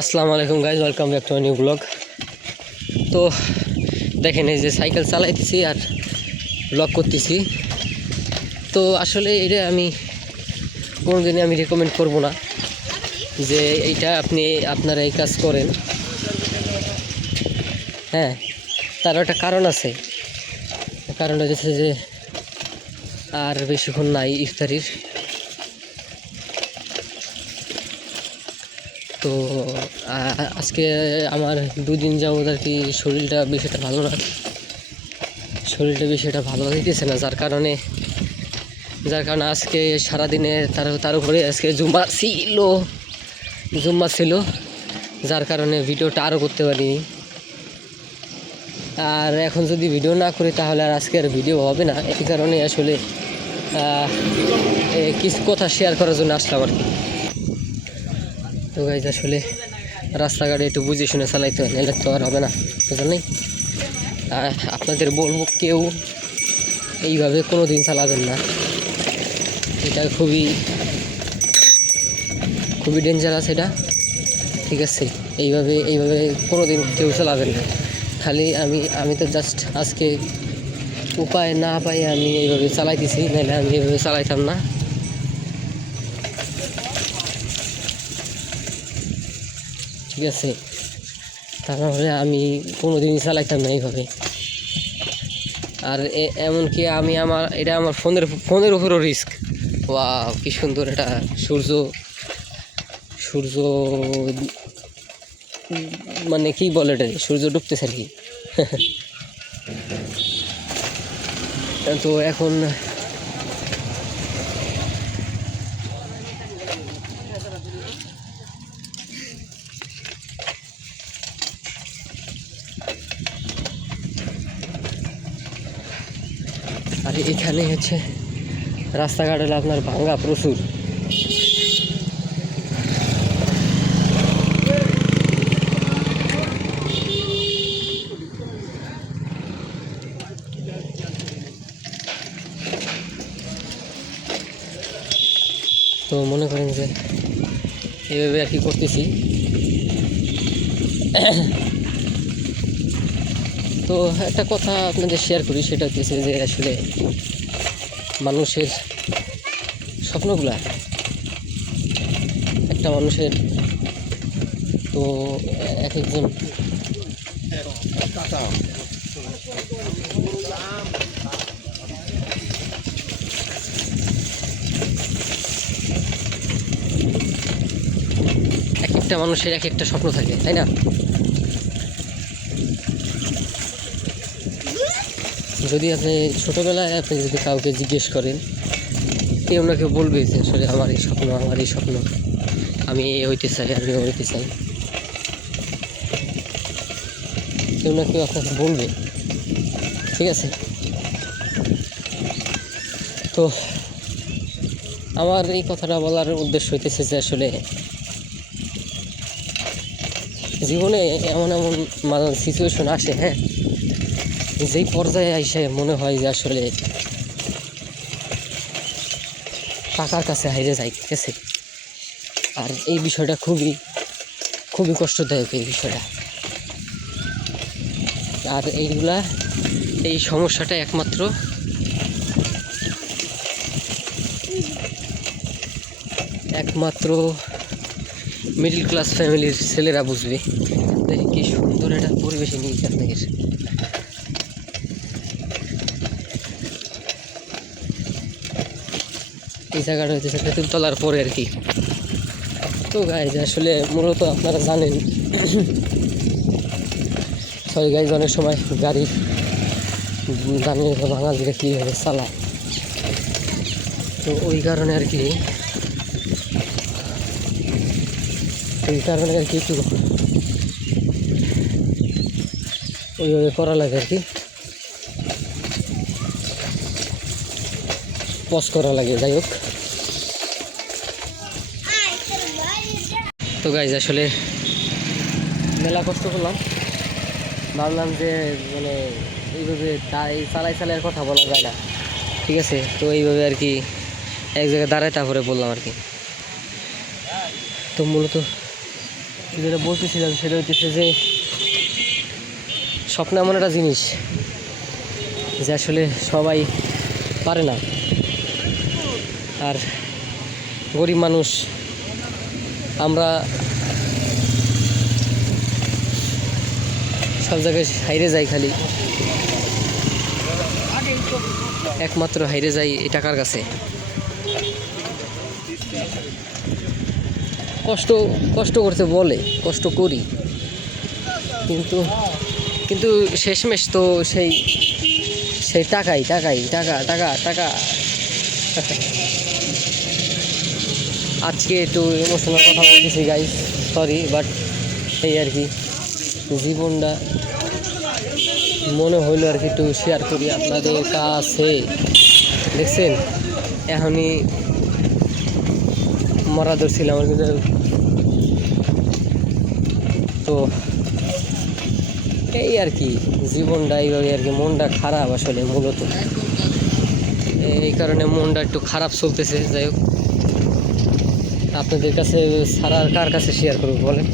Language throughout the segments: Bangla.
আসসালামু আলাইকুম guys, welcome back to new blog. তো দেখেন, এই যে সাইকেল চালাইতেছি আর ব্লগ করতেছি। তো আসলে এটা আমি কোনোদিনই আমি রেকমেন্ড করব না যে এইটা আপনারা এই কাজ করেন। হ্যাঁ, তার একটা কারণ আছে। কারণটা হচ্ছে যে আর বেশিক্ষণ নাই ইফতারির। তো আজকে আমার দুদিন যাবত আর কি শরীরটা বেশি একটা ভালো না, ভালো লাগতেছে না, যার কারণে আজকে সারাদিনে তার উপরে আজকে জুম্মা ছিল, যার কারণে ভিডিওটা আরও করতে পারিনি। আর এখন যদি ভিডিও না করি তাহলে আর আজকে আর ভিডিও হবে না। এই কারণে আসলে কিছু কথা শেয়ার করার জন্য আসলাম আর কি। তো গাইজ, আসলে রাস্তাঘাটে একটু বুঝে শুনে চালাইতে হয়, নাহলে তো আর হবে না, বুঝলেন? আপনাদের বলবো, কেউ এইভাবে কোনো দিন চালাবেন না। এটা খুবই ডেঞ্জারাস এটা, ঠিক আছে? এইভাবে কোনো দিন কেউ চালাবেন না। খালি আমি তো জাস্ট আজকে উপায় না পাই আমি এইভাবে চালাইতেছি, নাহলে আমি এইভাবে চালাইতাম না। ঠিক আছে, তারপরে আমি কোনো দিনই চালাইতাম না এইভাবে। আর এমনকি এটা আমার ফোনের উপরও রিস্ক। ওয়াও, কি সুন্দর! এটা সূর্য মানে কি বলে, এটা সূর্য ডুবতেছে আর কি। তো এখন আর এখানে হচ্ছে রাস্তাঘাট হলো আপনার ভাঙা প্রচুর। তো মনে করেন যে এভাবে আর কি করতেছি। তো একটা কথা আপনাদের শেয়ার করি, সেটা হচ্ছে যে আসলে মানুষের স্বপ্নগুলা, একটা মানুষের তো এক একজন মানুষের এক একটা স্বপ্ন থাকে, তাই না? যদি আপনি ছোটোবেলায় যদি কাউকে জিজ্ঞেস করেন, কেউ না কেউ বলবে যে আসলে আমার এই স্বপ্ন, আমি এ হইতে চাই, আমি হইতে চাই। কেউ না কেউ আপনাকে বলবে, ঠিক আছে? তো আমার এই কথাটা বলার উদ্দেশ্য হইতেছে যে আসলে জীবনে এমন সিচুয়েশন আসে, হ্যাঁ, যেই পর্যায়ে এসে মনে হয় যে আসলে টাকার কাছে হারিয়ে যায়, ঠিক আছে? আর এই বিষয়টা খুবই কষ্টদায়ক, এই বিষয়টা। আর এই সমস্যাটা একমাত্র মিডল ক্লাস ফ্যামিলির ছেলেরা বুঝবে। দেখি কি সুন্দর একটা পরিবেশে নিয়ে আপনাদের। এই জায়গাটা হচ্ছে তেঁতুলতলার পরে আর কি। তো গাইজ, আসলে মূলত আপনারা জানেন, গাইজ, অনেক সময় গাড়ি বাঙালিরা কীভাবে চালায়। তো ওই কারণে আর কি একটু ওইভাবে করা লাগে আর কি, পজ করা লাগে। যাই হোক, তো গাইজ, আসলে মেলা কষ্ট করলাম, ভাবলাম যে মানে এইভাবে চালাই কথা বলা যায় না, ঠিক আছে? তো এইভাবে আর কি এক জায়গায় দাঁড়ায় তারপরে বললাম আর কি। তো মূলত যেটা বলতেছিলাম সেটা হচ্ছে যে স্বপ্ন এমন একটা জিনিস যে আসলে সবাই পারে না। আর গরিব মানুষ আমরা সব জায়গায় হাইরে যাই, খালি একমাত্র হাইরে যাই এই টাকার কাছে। কষ্ট কষ্ট করতে বলে, কষ্ট করি, কিন্তু কিন্তু শেষমেশ তো সেই সেই টাকাই টাকাই টাকা টাকা টাকা। আজকে একটু ইমোশনাল কথা বলতেছি গাইস, সরি, বাট এই আর কি জীবনটা মনে হইলো আর কি একটু শেয়ার করি আপনাদের কাছে। দেখছেন এখনই মরা ধরছিলাম আমার, কিন্তু তো এই আর কি জীবনটা এইভাবে আর কি, মনটা খারাপ আসলে মূলত, এই কারণে মনটা একটু খারাপ চলতেছে। যাই হোক, আপনাদের কাছে সারা কার কাছে শেয়ার করবো বলেন,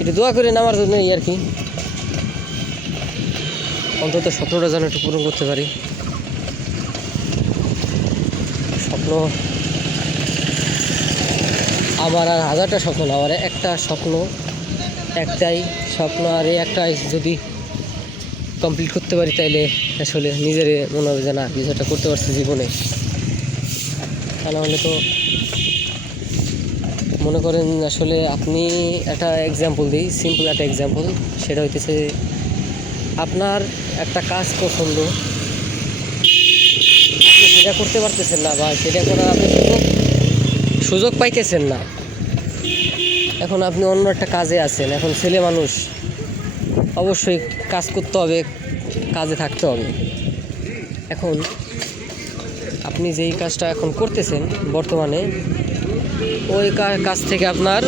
একটু দোয়া করেন আমার জন্য, এই আর কি অন্তত স্বপ্নটা যেন একটু পূরণ করতে পারি। স্বপ্ন আমার আর হাজারটা স্বপ্ন না, আমার একটা স্বপ্ন, একটাই স্বপ্ন, আর এই একটা যদি কমপ্লিট করতে পারি তাইলে আসলে নিজের মনে হবে যে না কিছু একটা করতে পারছি জীবনে। তা নাহলে তো মনে করেন আসলে আপনি একটা এক্সাম্পল দিই, সিম্পল একটা এক্সাম্পল, সেটা হইতেছে আপনার একটা কাজ পছন্দ, আপনি সেটা করতে পারতেছেন না বা সেটা করার আপনি সুযোগ পাইতেছেন না। এখন আপনি অন্য একটা কাজে আছেন, এখন ছেলে মানুষ, অবশ্যই কাজ করতে হবে, কাজে থাকতে হবে। এখন আপনি যেই কাজটা এখন করতেছেন বর্তমানে, ওই কাজ থেকে আপনার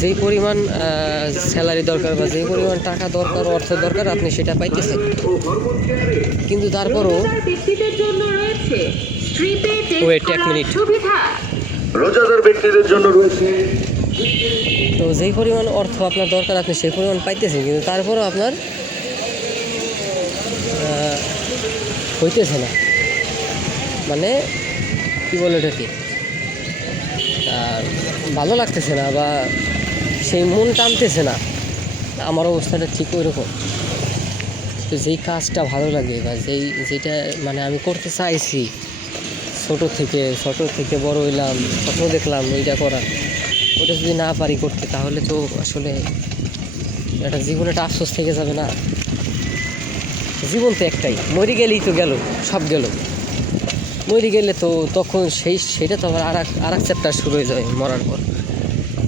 যেই পরিমাণ স্যালারি দরকার বা যেই পরিমাণ টাকা দরকার, অর্থ দরকার, আপনি সেটা পাইতেছেন, কিন্তু তারপরও ওয়েট এক মিনিট, রোজাদার ব্যক্তিদের জন্য রয়েছে। তো যেই পরিমাণ অর্থ আপনার দরকার আপনি সেই পরিমাণ পাইতেছেন, কিন্তু তারপরও আপনার হইতেছে না, মানে কী বলে এটাকে, ভালো লাগতেছে না বা সেই মন টানতেছে না। আমার অবস্থাটা ঠিক ওই রকম। তো যেই কাজটা ভালো লাগে বা যেটা মানে আমি করতে চাইছি, ছোট থেকে বড় হইলাম, স্বপ্ন দেখলাম ওইটা করা, ওটা যদি না পারি করতে, তাহলে তো আসলে একটা জীবনে একটা আফসোস থেকে যাবে না। জীবন তো একটাই, মরে গেলেই তো গেল, সব গেল। মরে গেলে তো তখন সেটা তো আবার আর এক চ্যাপ্টার শুরু হয়ে যায় মরার পর,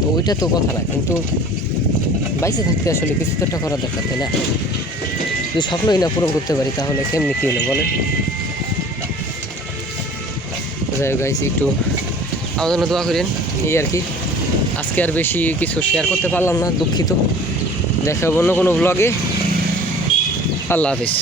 তো ওইটা তো কথা না। কিন্তু বাইসে থাকতে আসলে কিছু তো একটা করার দরকার, তাই না? যদি স্বপ্নই না পূরণ করতে পারি তাহলে কেমনি কী হলো বলেন? যাই হোক গাইস, একটু আমার জন্য দোয়া করেন, এই আর কি। আজকে আর বেশি কিছু শেয়ার করতে পারলাম না, দুঃখিত। দেখা অন্য কোনো ব্লগে। আল্লাহ হাফিজ।